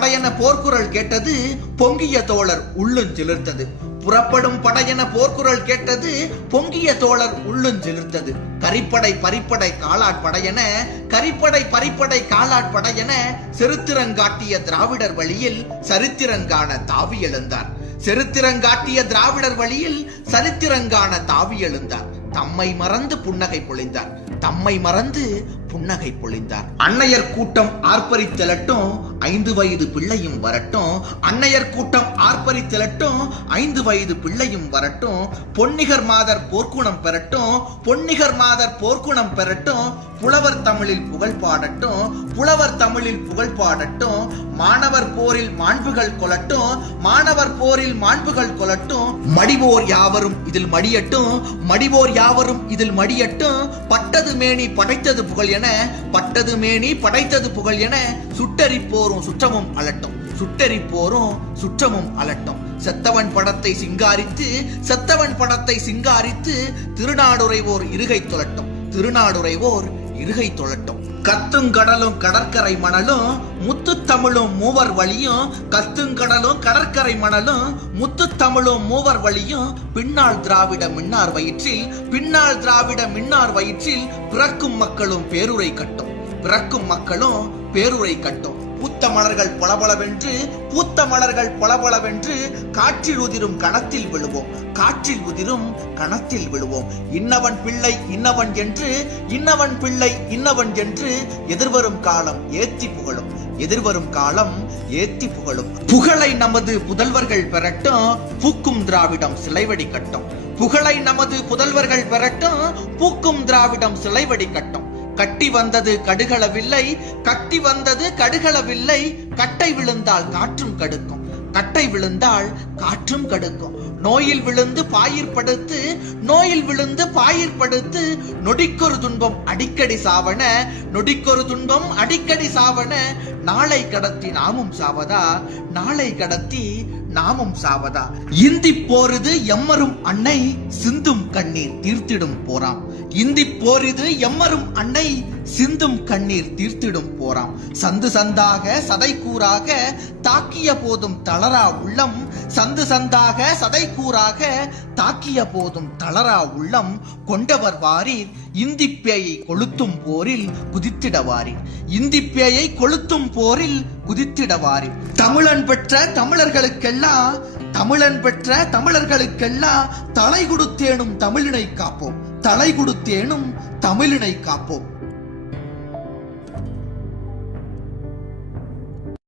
படையென போர்க்குரல் கேட்டது, பொங்கிய தோழர் உள்ளுஞ்சிலிர்த்தது. புறப்படும் படையென போர்க்குரல் கேட்டது, பொங்கிய தோழர் உள்ளுஞ்சிலிர்த்தது. கரிப்படை பரிப்படை காலாட்படையென, கரிப்படை பரிப்படை காலாட்படையென செருத்திரங்காட்டிய திராவிடர் வழியில் சரித்திரங்காண தாவி எழுந்தார். செருத்திரங்காட்டிய திராவிடர் வழியில் சரித்திரங்காண தாவி எழுந்தார். தம்மை மறந்து புன்னகை பொழிந்தார். தம்மை மறந்து புன்னகை பொழிந்தார். அன்னையர் கூட்டம் ஆர்ப்பரித்தலட்டும், 5 வயது பிள்ளையும் வரட்டும். அன்னையர் கூட்டம் ஆர்ப்பரித்தலட்டும், 5 வயது பிள்ளையும் வரட்டும். பொன்னிகர் மாதர் போர்க்குணம் பெறட்டும், பொன்னிகர் மாதர் போர்க்குணம் பெறட்டும். புலவர் தமிழில் புகழ் பாடட்டும், புலவர் தமிழில் புகழ் பாடட்டும். மாணவர் போரில் மாண்புகள் கொள்ளட்டும், மாணவர் போரில் மாண்புகள் கொள்ளட்டும். மடிவோர் யாவரும் இதில் மடியட்டும், மடிவோர் யாவரும் இதில் மடியட்டும். பட்டது மேனி படைத்தது புகழ் என, பட்டது மேனி படைத்தது புகழ் என சுட்டரிப்போரும் சுற்றமும் அலட்டும், சுட்டரிப்போரும் சுற்றமும் அலட்டும். செத்தவன் படத்தை சிங்காரித்து, செத்தவன் படத்தை சிங்காரித்து திருநாடுரைவோர் இருகை தொழட்டும், திருநாடுரைவோர் இருகை தொழட்டும். கத்துங்கடலும் கடற்கரை மணலும் முத்து தமிழும் மூவர் வழியும், கத்துங்கடலும் கடற்கரை மணலும் முத்து தமிழும் மூவர் வழியும். பின்னால் திராவிட மின்னார் வயிற்றில், பின்னால் திராவிட மின்னார் வயிற்றில் பிறக்கும் மக்களும் பேருரை கட்டும், பிறக்கும் மக்களும் பேருரை கட்டும். பூத்த மலர்கள் பளபளவென்று, பூத்த மலர்கள் பளபளவென்று காற்றில் உதிரும் கணத்தில் விழுவோம், காற்றில் உதிரும் கணத்தில் விழுவோம். இன்னவன் பிள்ளை இன்னவன் என்று, இன்னவன் பிள்ளை இன்னவன் என்று எதிர்வரும் காலம் ஏத்தி புகழும், எதிர்வரும் காலம் ஏத்தி புகழும். புகழை நமது புதல்வர்கள் பெறட்டும், பூக்கும் திராவிடம் சிலைவடி கட்டும். புகழை நமது புதல்வர்கள் பெறட்டும், பூக்கும் திராவிடம் சிலைவடி கட்டும். கட்டி வந்தது கடுகளவில்லை, கட்டி வந்தது கடுகளவில்லை. கட்டை விழுந்தால் காற்றும் கடுக்கும், கட்டை விழுந்தால் காற்றும் கடுக்கும். நோயில் விழுந்து பாயிர் படுத்து, நோயில் விழுந்து பாயிர் படுத்து. நொடிக்கொரு துன்பம் அடிக்கடி சாவன, நொடிக்கொரு துன்பம் அடிக்கடி சாவன. நாளை கடத்தி நாமும் சாவதா, நாளை கடத்தி நாமும் சாவதா. இந்தி போரிது எம்மரும் அன்னை, சிந்தும் கண்ணீர் தீர்த்திடும் போராம். இந்தி போரிது எம்மரும் அன்னை, சிந்தும் கண்ணீர் தீர்த்திடும் போராம். சந்து சந்தாக சதை கூறாக தாக்கிய போதும் தளரா உள்ளம், சந்து சந்தாக சதை கூறாக தாக்கிய போதும் தளரா உள்ளம். கொண்டவர் வாரீர் இந்தி பேயை கொளுத்தும் போரில் குதித்திடவாரீர், இந்தி பேயை கொளுத்தும் போரில் குதித்திடவாரீர். தமிழன் பெற்ற தமிழர்களுக்கெல்லாம், தமிழன் பெற்ற தமிழர்களுக்கெல்லாம் தலை கொடுத்தேனும் தமிழினை காப்போம், தலை கொடுத்தேனும் தமிழினை காப்போம்.